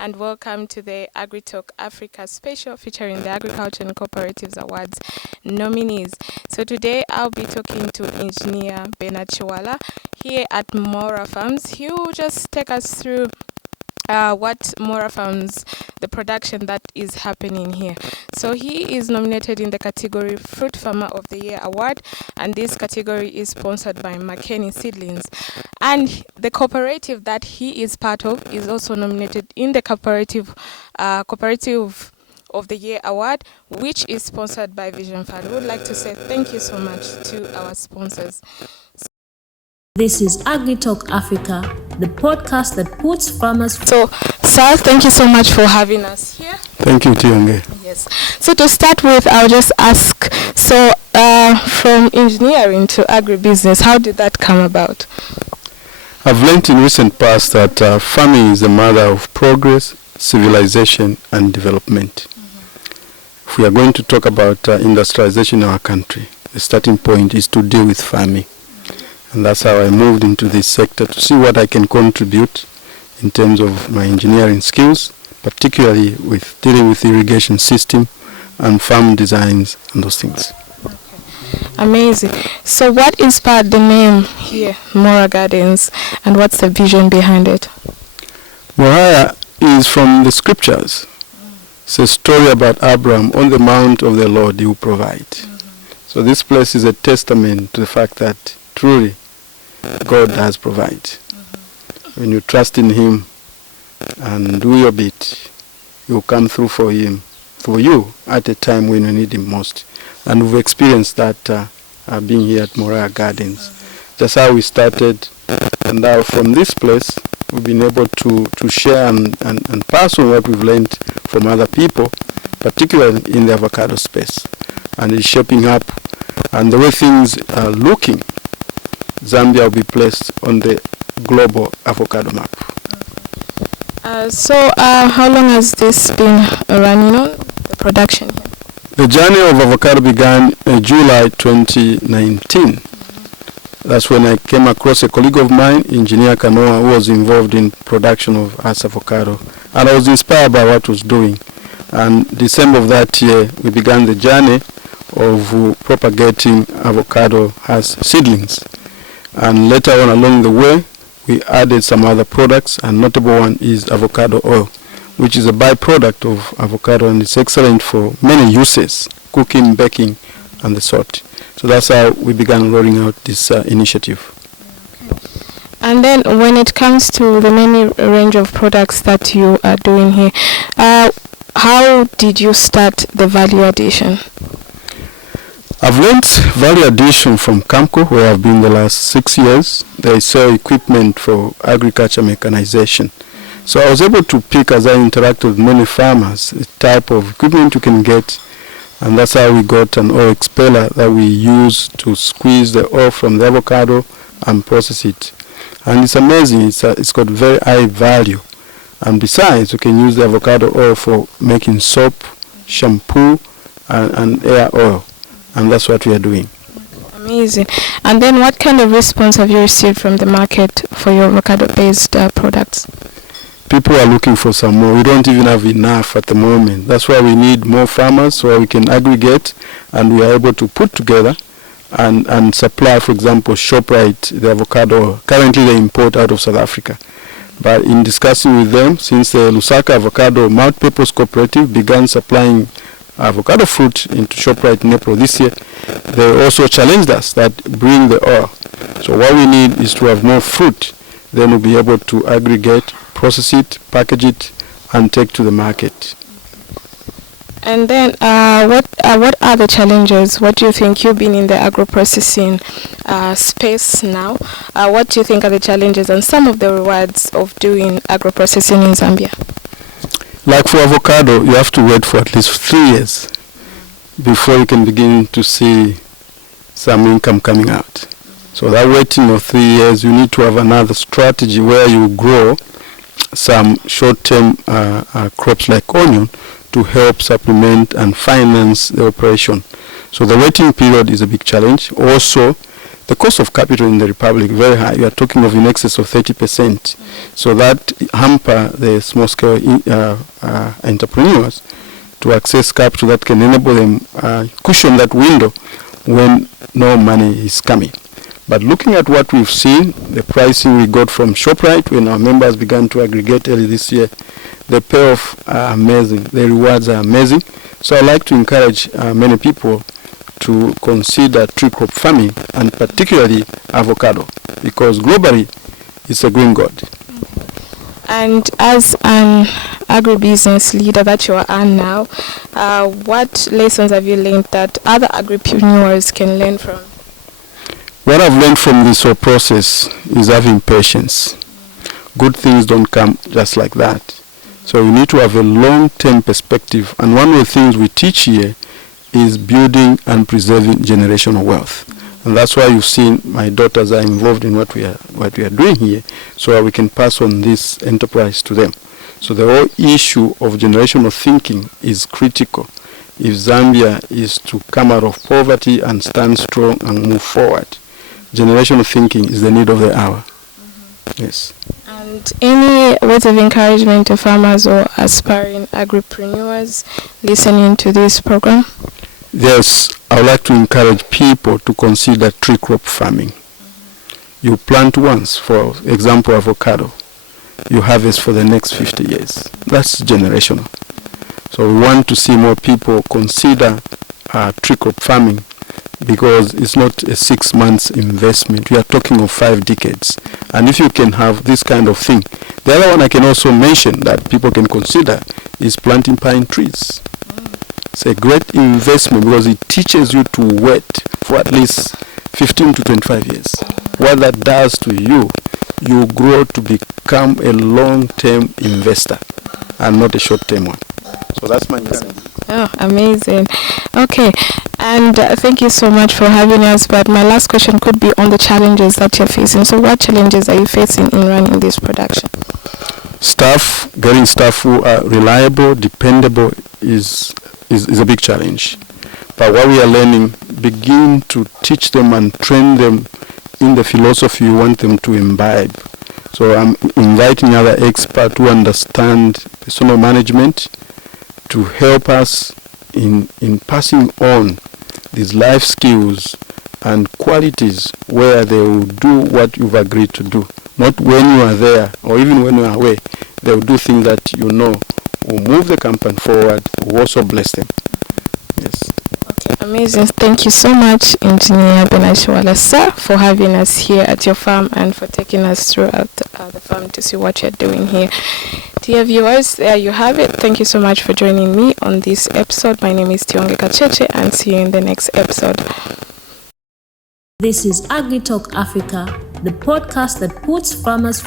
And welcome to the AgriTalk Africa special featuring the Agriculture and Cooperatives Awards nominees. So today I'll be talking to Engineer Chiwala here at Mora Farms. He will just take us through what Mora Farms, the production that is happening here. So he is nominated in the category Fruit Farmer of the Year Award, and this category is sponsored by McKinney Seedlings. And the cooperative that he is part of is also nominated in the cooperative of the Year Award, which is sponsored by Vision Fund. We would like to say thank you so much to our sponsors. This is AgriTalk Africa, the podcast that puts farmers. So, sir, thank you so much for having us here. Thank you, Tionge. Yes. So to start with, I'll just ask, so from engineering to agribusiness, how did that come about? I've learned in recent past that farming is the mother of progress, civilization, and development. Mm-hmm. If we are going to talk about industrialization in our country, the starting point is to deal with farming. And that's how I moved into this sector, to see what I can contribute in terms of my engineering skills, particularly with dealing with the irrigation system and farm designs and those things. Okay. Amazing. So what inspired the name here, Mora Gardens, and what's the vision behind it? Mora is from the scriptures. It's a story about Abraham. On the mount of the Lord he will provide. So this place is a testament to the fact that truly God does provide. When you trust in him and do your bit, he will come through for you at a time when you need him most. And we've experienced that being here at Mora Gardens. That's how we started, and now from this place we've been able to share and pass on what we've learned from other people, particularly in the avocado space. And it's shaping up, and the way things are looking, Zambia will be placed on the global avocado map. So how long has this been running on, the production here? The journey of avocado began in July 2019. That's when I came across a colleague of mine, Engineer Kanoa, who was involved in production of us avocado. And I was inspired by what he was doing. And December of that year, we began the journey of propagating avocado as seedlings. And later on along the way, we added some other products, and notable one is avocado oil, which is a byproduct of avocado, and it's excellent for many uses, cooking, baking, and the sort. So that's how we began rolling out this initiative. Okay. And then when it comes to the many range of products that you are doing here, how did you start the value addition? I've learned value addition from Camco, where I've been the last 6 years. They sell equipment for agriculture mechanization. So I was able to pick, as I interact with many farmers, the type of equipment you can get, and that's how we got an oil expeller that we use to squeeze the oil from the avocado and process it. And it's amazing, it's got very high value. And besides, you can use the avocado oil for making soap, shampoo, and hair oil. And that's what we are doing. Amazing. And then what kind of response have you received from the market for your avocado-based products? People are looking for some more. We don't even have enough at the moment. That's why we need more farmers so we can aggregate, and we are able to put together and supply, for example, ShopRite, the avocado oil. Currently they import out of South Africa. But in discussing with them, since the Lusaka Avocado Multipurpose Cooperative began supplying avocado fruit into ShopRite in April this year, they also challenged us that bring the oil. So what we need is to have more fruit. Then we'll be able to aggregate, process it, package it, and take to the market. And then what are the challenges? What do you think? You've been in the agro-processing space now. What do you think are the challenges and some of the rewards of doing agro-processing in Zambia? Like for avocado, you have to wait for at least 3 years before you can begin to see some income coming out. So that waiting of 3 years, you need to have another strategy where you grow some short-term crops like onion to help supplement and finance the operation. So the waiting period is a big challenge. Also, the cost of capital in the Republic very high. You are talking of in excess of 30%. So that hamper the small-scale entrepreneurs to access capital that can enable them cushion that window when no money is coming. But looking at what we've seen, the pricing we got from ShopRite when our members began to aggregate early this year, the payoff are amazing. The rewards are amazing. So I'd like to encourage many people to consider tree crop farming, and particularly avocado, because globally it's a green god. And as an agribusiness leader that you are now, what lessons have you learned that other agripreneurs can learn from? What I've learned from this whole process is having patience. Good things don't come just like that. So you need to have a long-term perspective. And one of the things we teach here is building and preserving generational wealth. And that's why you've seen my daughters are involved in what we are doing here, so that we can pass on this enterprise to them. So the whole issue of generational thinking is critical if Zambia is to come out of poverty and stand strong and move forward. Generational thinking is the need of the hour. Yes. And any words of encouragement to farmers or aspiring agripreneurs listening to this program? Yes, I would like to encourage people to consider tree crop farming. You plant once, for example, avocado. You harvest for the next 50 years. That's generational. So we want to see more people consider tree crop farming, because it's not a 6 months investment. We are talking of 5 decades. And if you can have this kind of thing. The other one I can also mention that people can consider is planting pine trees. It's a great investment because it teaches you to wait for at least 15 to 25 years. What that does to you, you grow to become a long-term investor and not a short-term one. So that's my encouragement. Oh, amazing. Okay, and thank you so much for having us. But my last question could be on the challenges that you're facing. So what challenges are you facing in running this production? Staff, getting staff who are reliable, dependable is a big challenge. But what we are learning, begin to teach them and train them in the philosophy you want them to imbibe. So I'm inviting other experts who understand personal management to help us in passing on these life skills and qualities where they will do what you've agreed to do. Not when you are there or even when you are away. They will do things that you know will move the company forward, will also bless them. Yes. Okay, amazing. Thank you so much, Engineer Chiwala, sir, for having us here at your farm and for taking us throughout the farm to see what you're doing here. Dear viewers, there you have it. Thank you so much for joining me on this episode. My name is Tionge, and see you in the next episode. This is AgriTalk Africa, the podcast that puts farmers